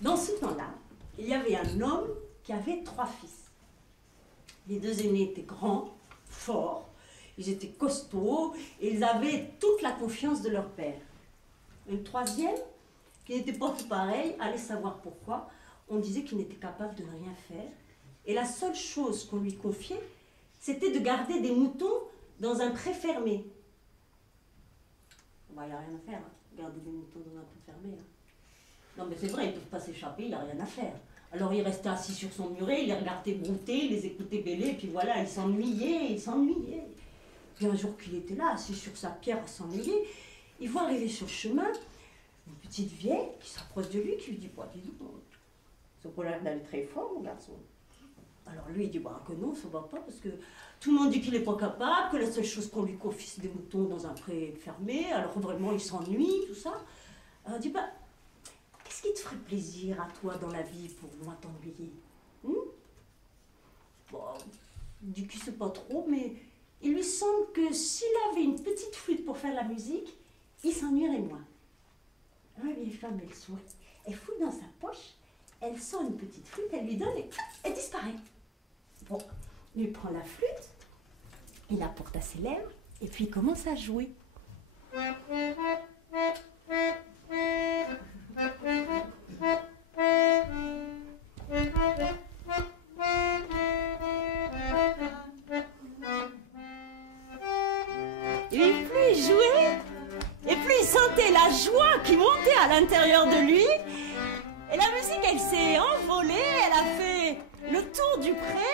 Dans ce temps-là, il y avait un homme qui avait 3 fils. Les 2 aînés étaient grands, forts, ils étaient costauds et ils avaient toute la confiance de leur père. Et le 3e, qui n'était pas tout pareil, allait savoir pourquoi, on disait qu'il n'était capable de ne rien faire. Et la seule chose qu'on lui confiait, c'était de garder des moutons dans un pré fermé. Bah, il n'y a rien à faire, hein, garder des moutons dans un pré fermé. Hein. Non mais c'est vrai, ils ne peuvent pas s'échapper, il n'y a rien à faire. Alors il restait assis sur son muret, il les regardait brouter, il les écoutait bêler, et puis voilà, il s'ennuyait, il s'ennuyait. Puis un jour qu'il était là, assis sur sa pierre à s'ennuyer, il voit arriver sur le chemin une petite vieille qui s'approche de lui, qui lui dit, bah, dis donc, ça n'a pas l'air d'aller très fort, mon garçon. Alors lui, il dit, bah, que non, ça va pas, parce que tout le monde dit qu'il n'est pas capable, que la seule chose qu'on lui confie, c'est des moutons dans un pré fermé, alors vraiment, il s'ennuie, tout ça. Alors il dit, bah, qu'est-ce qui te ferait plaisir à toi dans la vie pour moi t'ennuyer? Bon, il dit qu'il ne sait pas trop, mais il lui semble que s'il avait une petite flûte pour faire la musique, il s'ennuierait moins. La vieille femme, elle fouille dans sa poche, elle sort une petite flûte, elle lui donne et elle disparaît. Bon, il prend la flûte, il la porte à ses lèvres et puis il commence à jouer. Et plus il jouait, et plus il sentait la joie qui montait à l'intérieur de lui. Et la musique, elle s'est envolée, elle a fait le tour du pré,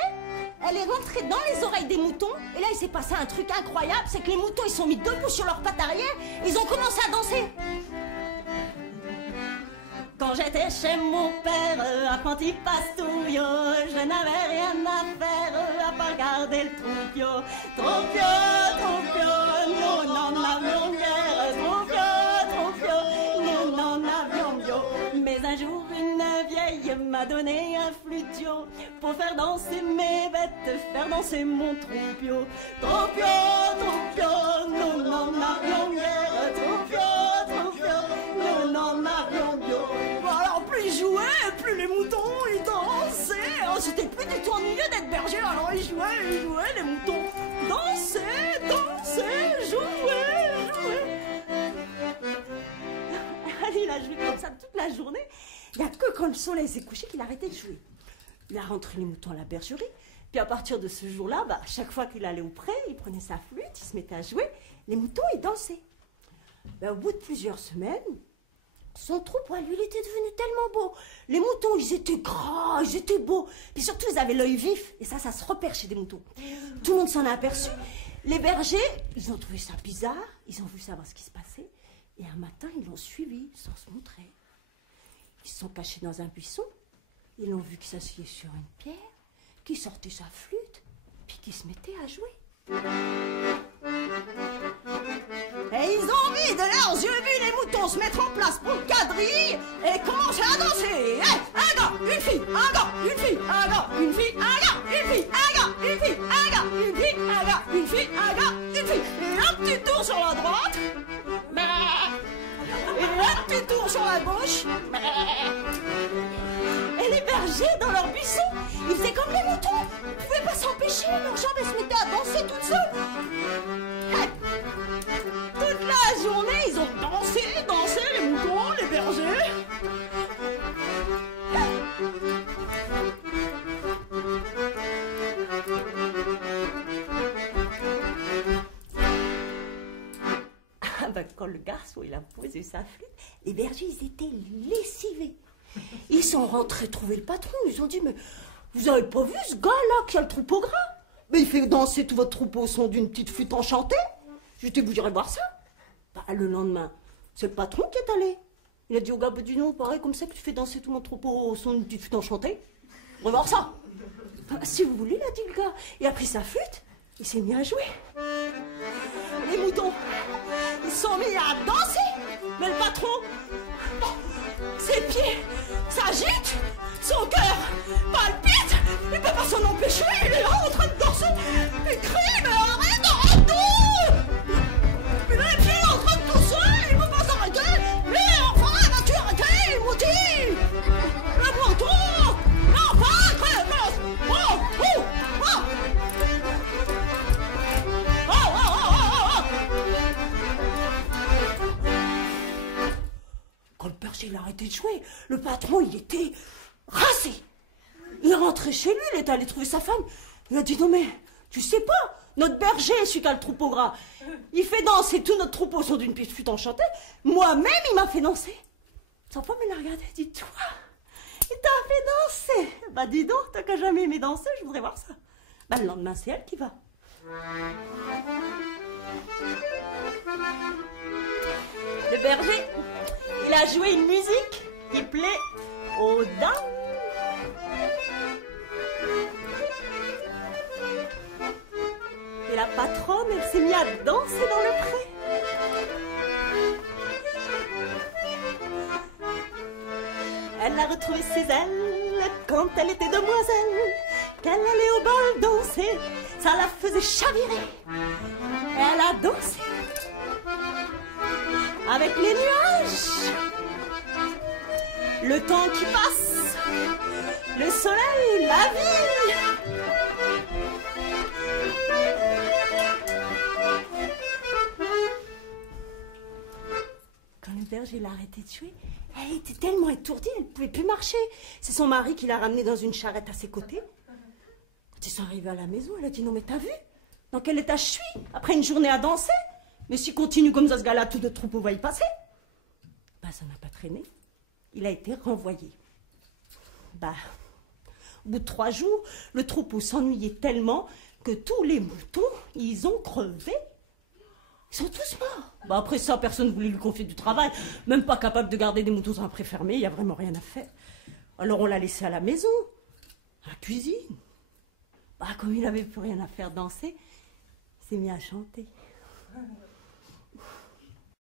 elle est rentrée dans les oreilles des moutons. Et là, il s'est passé un truc incroyable, c'est que les moutons, ils sont mis debout sur leurs pattes arrière, ils ont commencé à danser. Quand j'étais chez mon père, à Pantipastouille, je n'avais rien à faire à part regarder le troupio. Troupio, troupio, nous n'en avions guère. Troupio, nous n'en avions bio. Mais un jour, une vieille m'a donné un flutio pour faire danser mes bêtes, faire danser mon troupio. Troupio, troupio, nous n'en avions guère. Troupio, nous n'en avions bio. Alors plus ils jouaient, plus les moutons ils dansaient. Oh, c'était plus du tout ennuyeux d'être berger. Alors ils jouaient, les moutons dansaient, jouaient. Allez, il a joué comme ça toute la journée. Il n'y a que quand le soleil s'est couché qu'il a arrêté de jouer. Il a rentré les moutons à la bergerie. Puis à partir de ce jour-là, chaque fois qu'il allait au pré, il prenait sa flûte, il se mettait à jouer. Les moutons, ils dansaient. Au bout de plusieurs semaines, son troupeau, lui, il était devenu tellement beau. Les moutons, ils étaient gras, ils étaient beaux. Puis surtout, ils avaient l'œil vif. Et ça se repère chez des moutons. Tout le monde s'en a aperçu. Les bergers, ils ont trouvé ça bizarre. Ils ont voulu savoir ce qui se passait. Et un matin, ils l'ont suivi sans se montrer. Ils se sont cachés dans un buisson. Ils l'ont vu qu'il s'asseyait sur une pierre, qu'il sortait sa flûte, puis qu'il se mettait à jouer. Et ils ont mis de leurs yeux vus les moutons se mettre en place pour le quadrille et commencer à danser. Un gars, une fille, un gars, une fille, un gars, une fille, un gars, une fille, un gars, une fille, un gars, une fille, un gars, une fille, un gars, une fille. Et un petit tour sur la droite. Et un petit tour sur la gauche. Et les bergers, dans leur buisson, ils faisaient comme les moutons. Ils ne pouvaient pas s'empêcher, leurs jambes se mettaient à danser toutes seules. Toute la journée, ils ont dansé, les moutons, les bergers. Quand le garçon il a posé sa flûte, les bergers ils étaient lessivés. Ils sont rentrés trouver le patron, ils ont dit mais vous avez pas vu ce gars-là qui a le troupeau gras? Mais il fait danser tout votre troupeau au son d'une petite flûte enchantée. Je dis vous irez voir ça. Le lendemain, c'est le patron qui est allé. Il a dit au gars, dis non, pareil comme ça que tu fais danser tout mon troupeau au son d'une petite flûte enchantée. On va voir ça. Si vous voulez, il a dit le gars. Il a pris sa flûte, il s'est mis à jouer. Les moutons, ils sont mis à danser. Mais le patron, ses pieds s'agitent, son cœur palpite. Il peut pas s'en empêcher, il est là en train de danser. Il crie, mais arrête, arrête-nous. Il a les pieds en train de tousser, il peut pas s'arrêter. Mais enfin, vas-tu arrêter, Mouti? arrêté de jouer. Le patron, il était rasé. Il est rentré chez lui, il est allé trouver sa femme. Il a dit, non mais, tu sais pas, notre berger, celui qui a le troupeau gras, il fait danser tout notre troupeau sur d'une petite flûte enchantée. Moi-même, il m'a fait danser. Sa femme, elle l'a regardé, elle dit, toi, il t'a fait danser. Bah dis donc, t'as qu'à jamais aimé danser, je voudrais voir ça. Bah le lendemain, c'est elle qui va. Le berger, il a joué une musique qui plaît aux dames. Et la patronne, elle s'est mise à danser dans le pré. Elle a retrouvé ses ailes quand elle était demoiselle, qu'elle allait au bal danser, ça la faisait chavirer. Elle a dansé avec les nuages, le temps qui passe, le soleil, la vie. Quand le berger l'a arrêté de jouer, elle était tellement étourdie, elle ne pouvait plus marcher. C'est son mari qui l'a ramenée dans une charrette à ses côtés. Quand ils sont arrivés à la maison, elle a dit, non mais t'as vu dans quel état je suis après une journée à danser? Mais s'il continue comme ça, ce gars-là, tout notre troupeau va y passer. Bah ça n'a pas traîné. Il a été renvoyé. Bah, au bout de 3 jours, le troupeau s'ennuyait tellement que tous les moutons, ils ont crevé. Ils sont tous morts. Bah après ça, personne ne voulait lui confier du travail. Même pas capable de garder des moutons dans un pré fermé, il n'y a vraiment rien à faire. Alors on l'a laissé à la maison, à la cuisine. Bah comme il n'avait plus rien à faire danser, il s'est mis à chanter.